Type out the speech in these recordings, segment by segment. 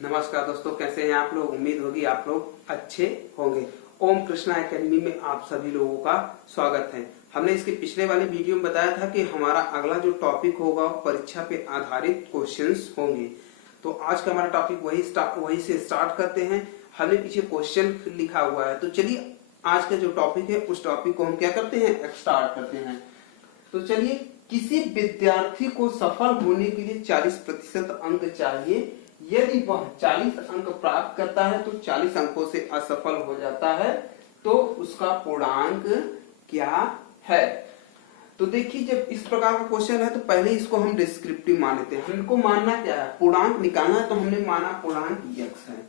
नमस्कार दोस्तों, कैसे हैं आप लोग। उम्मीद होगी आप लोग अच्छे होंगे। ओम कृष्णा एकेडमी में आप सभी लोगों का स्वागत है। हमने इसके पिछले वाले वीडियो में बताया था कि हमारा अगला जो टॉपिक होगा परीक्षा पे आधारित क्वेश्चंस होंगे। तो आज का हमारा टॉपिक वही से स्टार्ट करते हैं। हमने पीछे क्वेश्चन लिखा हुआ है, तो चलिए आज का जो टॉपिक है उस टॉपिक को हम क्या करते हैं, स्टार्ट करते हैं। तो चलिए, किसी विद्यार्थी को सफल होने के लिए 40% अंक चाहिए। यदि वह 40 अंक प्राप्त करता है तो 40 अंकों से असफल हो जाता है, तो उसका पूर्णांक क्या है। तो देखिए, जब इस प्रकार का क्वेश्चन है तो पहले इसको हम डिस्क्रिप्टिव मान लेते हैं। हमको मानना क्या है, पूर्णांक निकालना है, तो हमने माना पूर्णांक x है,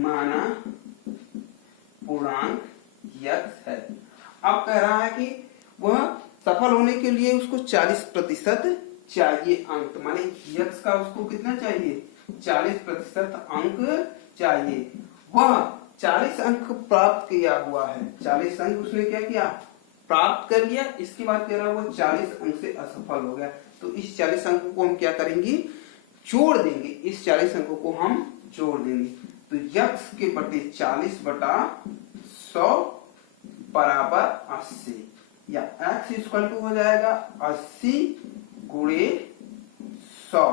माना पूर्णांक x है। अब कह रहा है कि वह सफल होने के लिए उसको 40% चाहिए अंक, माने x का उसको कितना चाहिए, 40% अंक चाहिए। वह 40 अंक प्राप्त किया हुआ है, 40 अंक उसने क्या किया, प्राप्त कर लिया। इसके बाद कह रहा है वो 40 अंक से असफल हो गया। तो इस 40 अंकों को हम क्या करेंगे, जोड़ देंगे। इस 40 अंकों को हम जोड़ देंगे। तो x के बटे 40 बटा 100 बराबर 80, या x इक्वल टू हो जाएगा 80 गुणे 100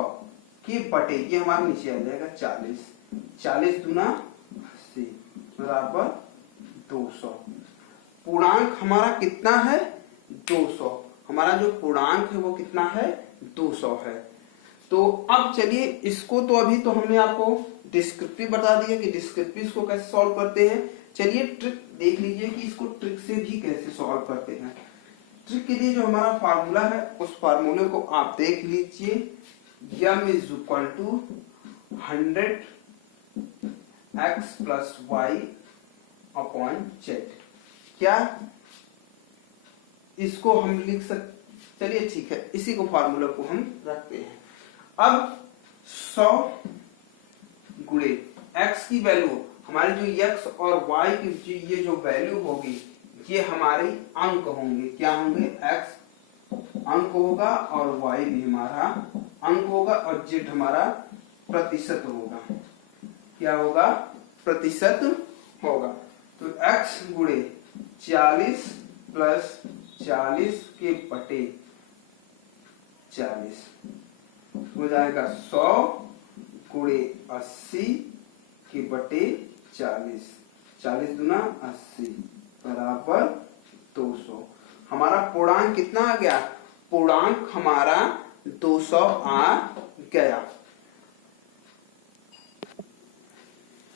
के बटे, ये हमारा नीचे आ जाएगा 40, 40 दूना 80 बराबर 200। पूर्णांक हमारा कितना है, 200। हमारा जो पूर्णांक है वो कितना है, 200 है। तो अब चलिए, इसको तो अभी तो हमने आपको डिस्क्रिप्टिव बता दिया कि डिस्क्रिप्टिव को कैसे सॉल्व करते हैं। चलिए ट्रिक देख लीजिए कि इसको ट्रिक से भी कैसे सॉल्व करते हैं। ट्रिक के लिए जो हमारा फार्मूला है उस फार्मूले को आप देख लीजिए। m is equal to 100 x plus Y upon Z. क्या इसको हम लिख सकते, चलिए ठीक है, इसी को फार्मूला को हम रखते हैं। अब 100 गुणे x की वैल्यू, हमारी जो x और y की ये जो वैल्यू होगी ये हमारे अंक होंगे। क्या होंगे, x अंक होगा और y भी हमारा अंक होगा और z हमारा प्रतिशत होगा। क्या होगा, प्रतिशत होगा। तो x गुणे 40 प्लस 40 के बटे 40 हो जाएगा 100 गुणे 80 के बटे 40, 40 दूना 80 बराबर 200। हमारा पूर्णांक कितना आ गया, पूर्णांक हमारा 200 आ गया।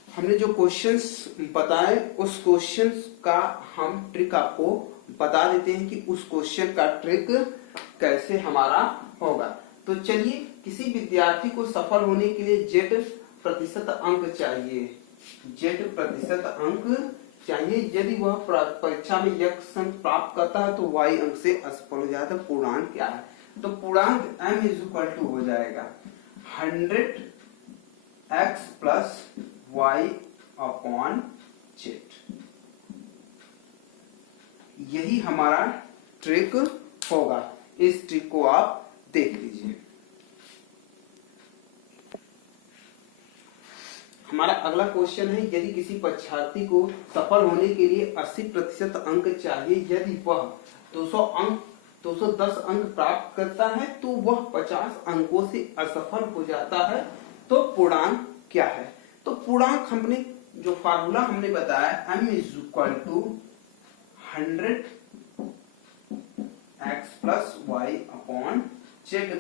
हमने जो क्वेश्चंस बताए उस क्वेश्चंस का हम ट्रिक आपको बता देते हैं कि उस क्वेश्चन का ट्रिक कैसे हमारा होगा। तो चलिए, किसी विद्यार्थी को सफल होने के लिए Z% अंक चाहिए, Z% अंक चाहिए। यदि वह परीक्षा में x अंक प्राप्त करता है तो y अंक से असफल हो जाता है। पूर्णांक क्या है, तो पूर्णांक m इज इक्वल टू हो जाएगा 100x plus Y upon Z. यही हमारा ट्रिक होगा। इस ट्रिक को आप देख लीजिए। हमारा अगला क्वेश्चन है, यदि किसी परीक्षार्थी को सफल होने के लिए 80% अंक चाहिए, यदि वह 210 अंक प्राप्त करता है तो वह 50 अंकों से असफल हो जाता है, तो पूर्णांक क्या है। तो पूर्णांक हमने जो फार्मूला हमने बताया, m is equal to 100 x plus Y upon Z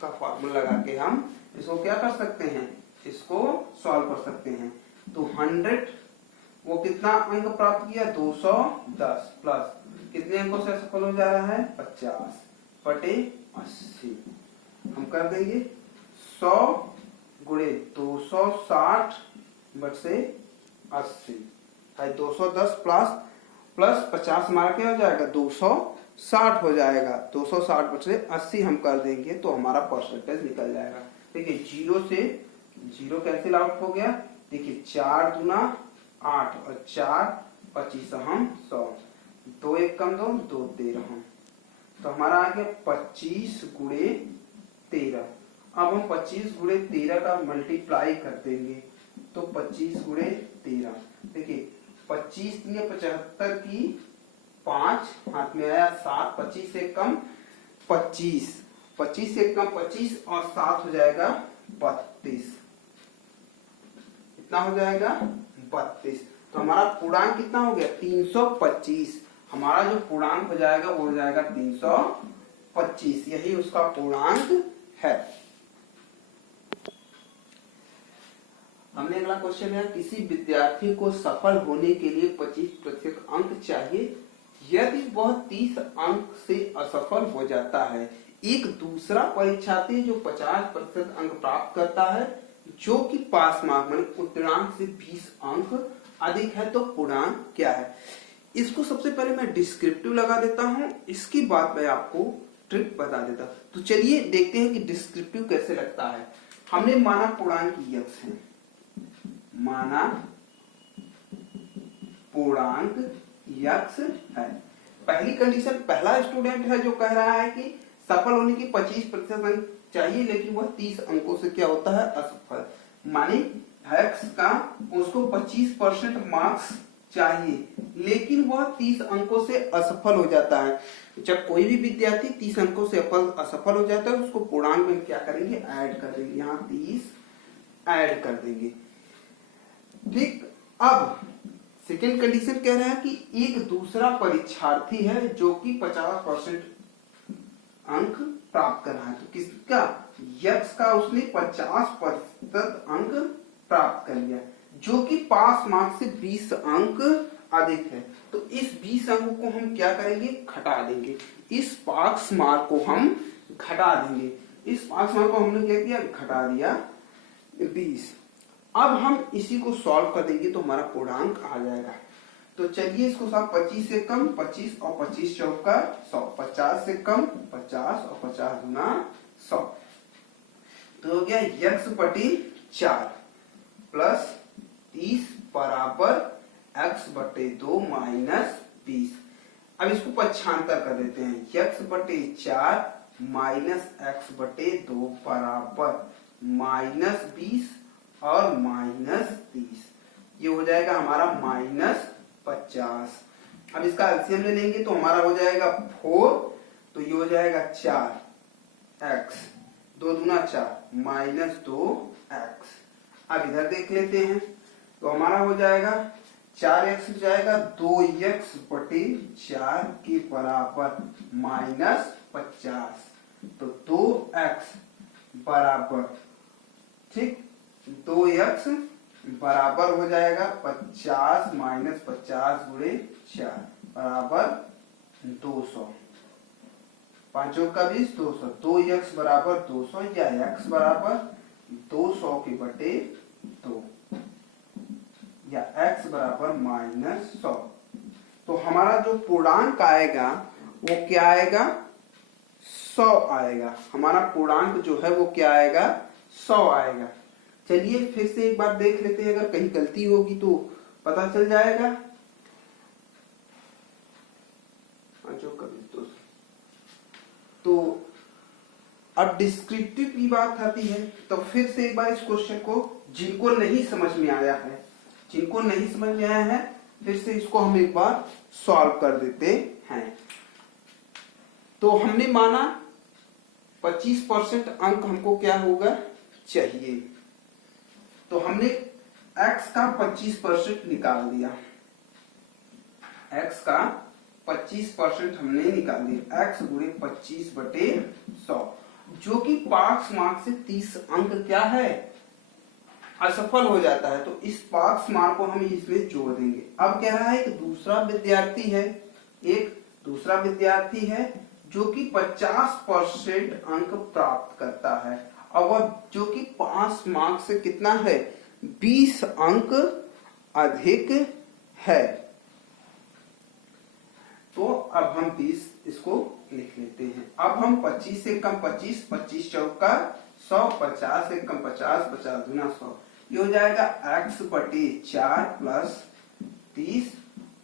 का फार्मूला लगा के हम इसको क्या कर सकते हैं, इसको सॉल्व कर सकते हैं। तो 100 वो कितना अंक प्राप्त किया, 210 प्लस कितने अंकों से सफल हो जा रहा है, 50 बटे 80। हम कर देंगे 100 गुणे 260 बटे 80 है, 210 प्लस 50 हमारा क्या हो जाएगा, 260 हो जाएगा। 260 बटे 80 हम कर देंगे तो हमारा परसेंटेज निकल जाएगा। देखिए, 0 से 0 कैंसिल आउट हो गया। देखिए, 4 दूना 8 और 4 25 हम 100, 2 1 कम 2 2 13 हम, तो हमारा आ गया 25 गुणे 13। अब हम 25 गुणे 13 का मल्टीप्लाई कर देंगे, तो 25 गुणे 13, देखिए 25 या 75 की 5 हाथ में आया, 7, 25 से कम 25, 25 से कम 25 और 7 हो जाएगा 32, कितना हो जाएगा 32। तो हमारा पूर्णांक कितना हो गया 325, हमारा जो पूर्णांक हो जाएगा वो हो जाएगा 325, यही उसका पूर्णांक है। हमने अगला क्वेश्चन है, किसी विद्यार्थी को सफल होने के लिए 25% अंक चाहिए, यदि वह 30 अंक से असफल हो जाता है। एक दूसरा परीक्षार्थी जो 50% अंक प्राप्त करता है, जो कि पास मार्क माने उत्तीर्णांक से 20 अंक अधिक है, तो पूर्णांक क्या है। इसको सबसे पहले मैं डिस्क्रिप्टिव लगा देता हूं, इसके बाद मैं आपको ट्रिक बता देता हूं। तो चलिए देखते हैं कि डिस्क्रिप्टिव कैसे लगता है। हमने माना पूर्णांक यक्स है, माना पूर्णांक यक्स है। पहली कंडीशन, पहला स्टूडेंट है जो कह रहा है कि सफल होने की 25% अंक चाहिए, लेकिन वह 30 अंकों से क्या होता है असफल, माने एक्स का उसको 25% मार्क्स चाहिए, लेकिन वह 30 अंकों से असफल हो जाता है। जब कोई भी विद्यार्थी 30 अंकों से असफल हो जाता है, उसको पूर्णांक में क्या करेंगे, ऐड कर देंगे, यहाँ 30 ऐड कर देंगे। ठीक, अब सेकेंड कंडीशन कह रहा है कि एक दूसरा परीक्षार्थी है जो कि 50% अंक प्राप्त कर रहा है। तो किसका, यक्स का उसने 50% अंक प्राप्त कर लिया, जो कि पास मार्क्स से 20 अंक अधिक है। तो इस 20 अंकों को हम क्या करेंगे, घटा देंगे, इस पास मार्क को हम घटा देंगे। इस पास मार्क को हमने क्या किया, घटा दिया 20। अब हम इसी को सॉल्व कर देंगे तो हमारा पूर्णांक आ जाएगा। तो चलिए इसको साथ 25 से कम 25 और 25 चौका 100, 50 से कम 50 और 50 गुना 100, तो हो गया यक्स बटे 4 प्लस 30 बराबर एक्स बटे 2 माइनस 20। अब इसको पक्षांतर कर देते हैं, यक्स बटे 4 माइनस एक्स बटे 2 बराबर माइनस 20 और माइनस 30, ये हो जाएगा हमारा माइनस 50। अब इसका एलसीएम ले लेंगे तो हमारा हो जाएगा 4, तो ये हो जाएगा 4x, 2 दूना 4 माइनस 2x। अब इधर देख लेते हैं, तो हमारा हो जाएगा 4x हो जाएगा 2x बटे 4 के बराबर माइनस 50, तो 2x बराबर, ठीक, 2x बराबर हो जाएगा 50 माइनस 50 गुणे 4 बराबर 200, 5 का 20 200, 2x बराबर 200 या x बराबर 200 के बटे 2 या x बराबर माइनस 100। तो हमारा जो पूर्णांक आएगा वो क्या आएगा, 100 आएगा। हमारा पूर्णांक जो है वो क्या आएगा, 100 आएगा। चलिए फिर से एक बार देख लेते हैं, अगर कहीं गलती होगी तो पता चल जाएगा। जो कभी तो अब डिस्क्रिप्टिव की बात आती है, तो फिर से एक बार इस क्वेश्चन को जिनको नहीं समझ में आया है, फिर से इसको हम एक बार सॉल्व कर देते हैं। तो हमने माना 25% अंक हमको क्या होगा चाहिए, तो हमने x का 25% निकाल दिया, x का 25% हमने निकाल दिया, x गुणे 25 बटे 100, जो कि पास मार्क से 30 अंक क्या है, असफल हो जाता है। तो इस पास मार्क को हम इसमें जोड़ देंगे। अब कह रहा है एक दूसरा विद्यार्थी है जो कि 50% अंक प्राप्त करता है, और वह जो कि पास मार्क्स से कितना है, 20 अंक अधिक है। तो अब हम 20 इसको लिख लेते हैं। अब हम 25 से कम 25, 25 चौका 100, 50 से कम 50, 50 दूना 100, ये हो जाएगा x बटे 4 प्लस 30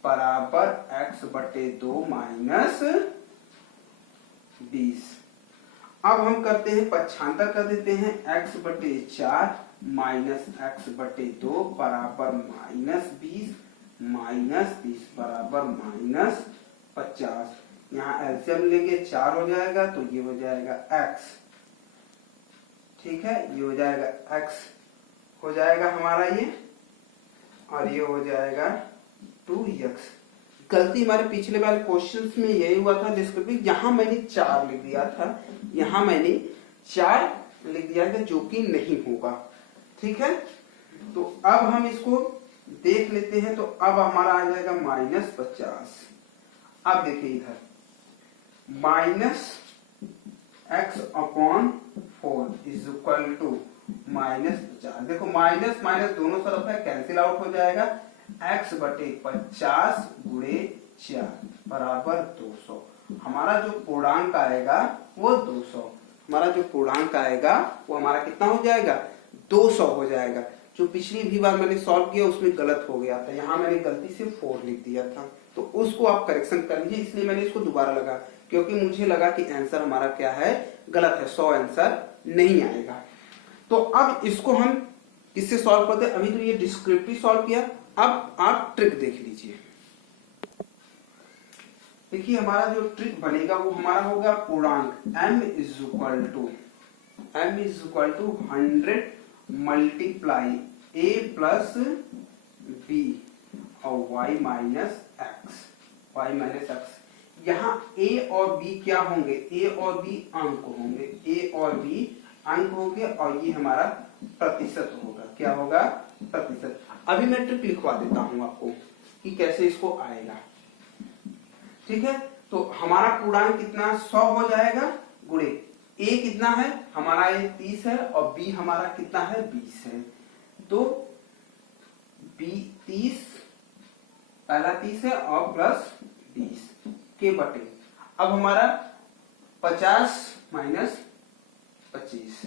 बराबर x बटे 2 माइनस 20। अब हम करते हैं पक्षांतर कर देते हैं, x बटे 4 माइनस x बटे 2 बराबर -20 बराबर -50। यहाँ एलसीएम लेंगे 4 हो जाएगा तो ये हो जाएगा x, ठीक है, ये हो जाएगा x हो जाएगा हमारा ये, और ये हो जाएगा 2x। गलती हमारे पिछले वाले क्वेश्चंस में यही हुआ था डिस्क्रिप्टिव, यहाँ मैंने 4 लिख दिया था, यहाँ मैंने 4 लिख दिया था जो कि नहीं होगा, ठीक है। तो अब हम इसको देख लेते हैं, तो अब हमारा आ जाएगा -50। अब देखिए इधर -x/4 इज इक्वल टू -50। देखो माइनस माइनस दोनों तरफ है, कैंसिल आउट हो जाएगा। x बटे 50 गुणे 4 बराबर 200। हमारा जो पूर्णांक आएगा वो 200, हमारा जो पूर्णांक आएगा वो हमारा कितना हो जाएगा, 200 हो जाएगा। जो पिछली भी बार मैंने सॉल्व किया उसमें गलत हो गया था, यहाँ मैंने गलती से 4 लिख दिया था, तो उसको आप करेक्शन कर लीजिए, इसलिए मैंने इसको दोबारा लगा, क्योंकि मुझे लगा कि आंसर हमारा क्या है, गलत है, 100 आंसर नहीं आएगा। तो अब इसको हम किससे सॉल्व करते हैं, अभी तो ये डिस्क्रिप्टिव सॉल्व किया, अब आप ट्रिक देख लीजिए। देखिए हमारा जो ट्रिक बनेगा वो हमारा होगा पूर्णांक m is equal to 100 multiply a plus b और y माइनस x। यहाँ a और b क्या होंगे, a और b अंक होंगे, और ये हमारा प्रतिशत होगा, क्या होगा, प्रतिशत। अभी मैं ट्रिक लिखवा देता हूं आपको कि कैसे इसको आएगा, ठीक है। तो हमारा पूर्णांक कितना 100 हो जाएगा, गुणे a कितना है हमारा, ये 30 है, और b हमारा कितना है 20 है, तो b 30 पहला 30 है और प्लस 20 के बटे, अब हमारा 50 माइनस 25,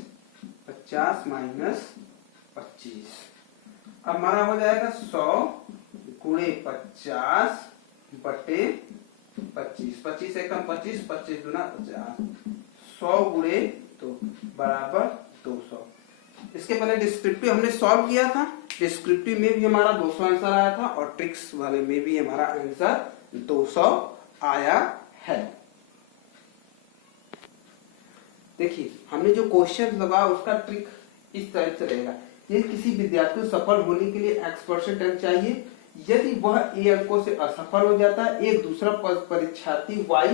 अब हमारा हो जाएगा 100 गुणे 50 बटे 25 एकदम 25 दूना 50, 100 गुणे तो बराबर 200। इसके पहले डिस्क्रिप्टिव हमने सॉल्व किया था, डिस्क्रिप्टिव में भी हमारा 200 आंसर आया था, और ट्रिक्स वाले में भी हमारा आंसर 200 आया है। देखिए हमने जो क्वेश्चन लगा उसका ट्रिक इस तरह से रहेगा, यदि किसी विद्यार्थी को सफल होने के लिए x% अंक चाहिए, यदि वह a अंकों से असफल हो जाता है, एक दूसरा परीक्षार्थी y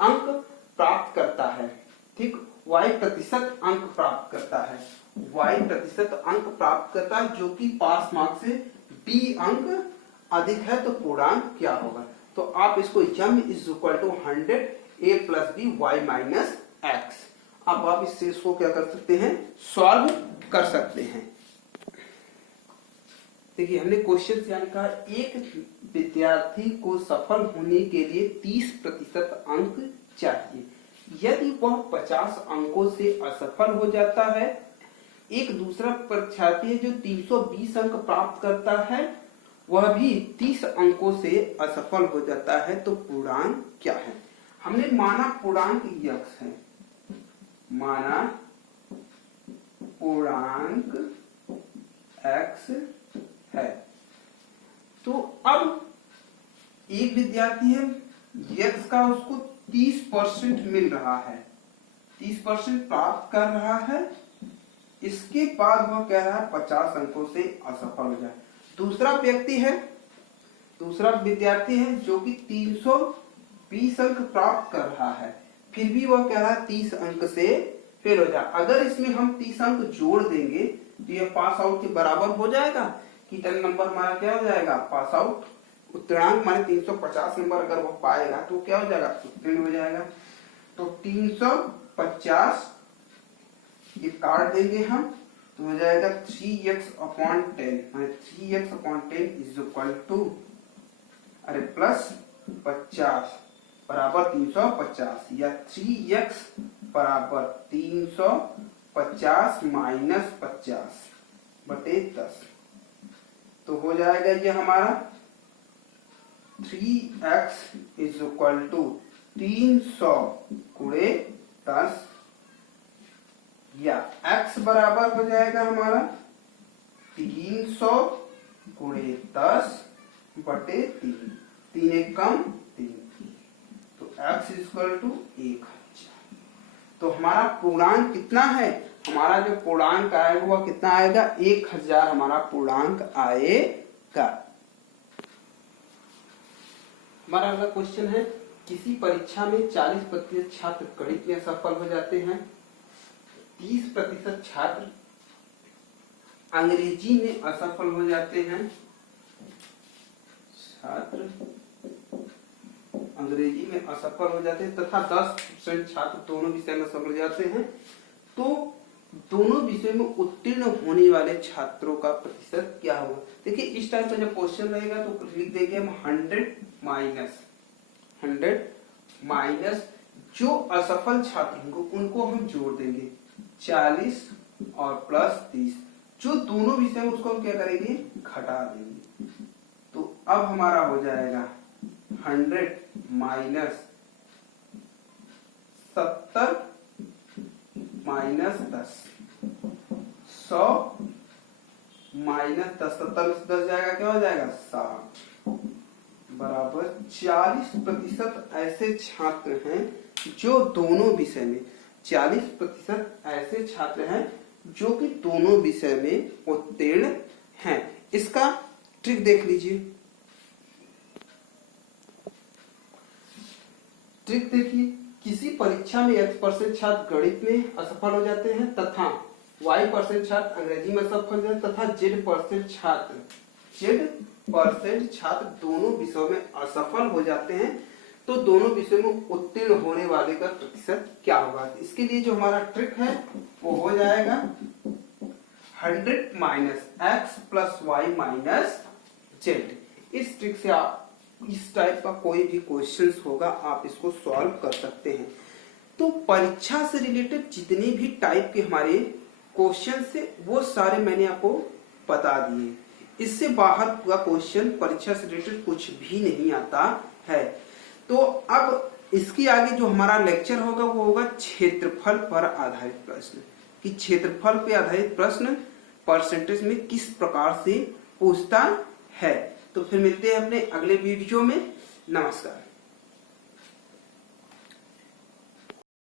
अंक प्राप्त करता है, ठीक, y प्रतिशत अंक प्राप्त करता है, जो कि पास मार्क्स से b अंक अधिक है, तो पूर्णांक क्या होगा। तो आप इसको m is equal to 100 a plus b y minus x, अब आप इससे इसको क्या कर सकते हैं, सॉल्व कर सकते हैं। देखिए हमने क्वेश्चन से कहा एक विद्यार्थी को सफल होने के लिए 30% अंक चाहिए, यदि वह 50 अंकों से असफल हो जाता है, एक दूसरा परीक्षार्थी है जो 320 अंक प्राप्त करता है, वह भी 30 अंकों से असफल हो जाता है, तो पूर्णांक क्या है। हमने माना पूर्णांक x है, x है, तो अब एक विद्यार्थी है x का उसको 30% मिल रहा है, 30% प्राप्त कर रहा है, इसके बाद वह कह रहा है 50 अंकों से असफल हो जाए। दूसरा विद्यार्थी है जो कि 320 अंक प्राप्त कर रहा है, फिर भी वह कह रहा है 30 अंक से फेल हो जाए। अगर इसमें हम 30 अंक जोड़ देंगे तो यह पास आउट के बराबर हो जाएगा, कि 10 नंबर हमारा क्या हो जाएगा, पास आउट, उत्तीर्णांक माने 350 नंबर अगर वो पाएगा तो क्या हो जाएगा, उत्तीर्ण हो जाएगा। तो 350 ये काट देंगे हम, तो हो जाएगा 3x/10, माने 3x/10 इज इक्वल टू, अरे प्लस 50 बराबर 350, या 3x बराबर 350 माइनस 50 बटे 10, तो हो जाएगा ये हमारा 3x इज इक्वल टू 300 गुणे 10 या x बराबर हो जाएगा हमारा 300 गुणे 10 बटे 3, 3 एक कम 3, तो x इक्वल टू 1000। तो हमारा पूर्णांक कितना है, हमारा जो पूर्णांक आएगा वह कितना आएगा, 1000 हमारा पूर्णांक आएगा। हमारा अगला क्वेश्चन है, किसी परीक्षा में 40% छात्र गणित में असफल हो जाते हैं, 30% छात्र अंग्रेजी में असफल हो जाते हैं, छात्र अंग्रेजी में असफल हो जाते हैं तथा 10% छात्र दोनों विषय में असफल हो जाते हैं, तो दोनों विषय में उत्तीर्ण होने वाले छात्रों का प्रतिशत क्या होगा। देखिए इस टाइप का जब क्वेश्चन रहेगा तो लिख देंगे हम 100 माइनस जो असफल छात्र होंगे उनको हम जोड़ देंगे 40 और प्लस 30, जो दोनों विषय में उसको हम क्या करेंगे, घटा देंगे। तो अब हमारा हो जाएगा 100 माइनस 70 माइनस 10, 100 माइनस 10, 70 में 10 जाएगा, क्या हो जाएगा 60, बराबर 40% ऐसे छात्र हैं जो दोनों विषय में, 40% ऐसे छात्र हैं जो कि दोनों विषय में उत्तीर्ण हैं। इसका ट्रिक देख लीजिए, ट्रिक देखिए, किसी परीक्षा में x% छात्र गणित में असफल हो जाते हैं तथा y% छात्र अंग्रेजी में असफल हो जाते हैं तथा z% छात्र दोनों विषयों में असफल हो जाते हैं, तो दोनों विषयों में उत्तीर्ण होने वाले का प्रतिशत क्या होगा। इसके लिए जो हमारा ट्रिक है वो हो जाएगा 100 minus x plus Y minus Z. इस ट्रिक से आप इस टाइप का कोई भी क्वेश्चन होगा आप इसको सॉल्व कर सकते हैं। तो परीक्षा से रिलेटेड जितने भी टाइप के हमारे क्वेश्चन से वो सारे मैंने आपको बता दिए। इससे बाहर का क्वेश्चन परीक्षा से रिलेटेड कुछ भी नहीं आता है। तो अब इसके आगे जो हमारा लेक्चर होगा वो होगा क्षेत्रफल पर आधारित प्रश्न, कि क्षेत्रफल पर आधारित प्रश्न परसेंटेज में किस प्रकार से पूछता है। तो फिर मिलते हैं अपने अगले वीडियो में। नमस्कार।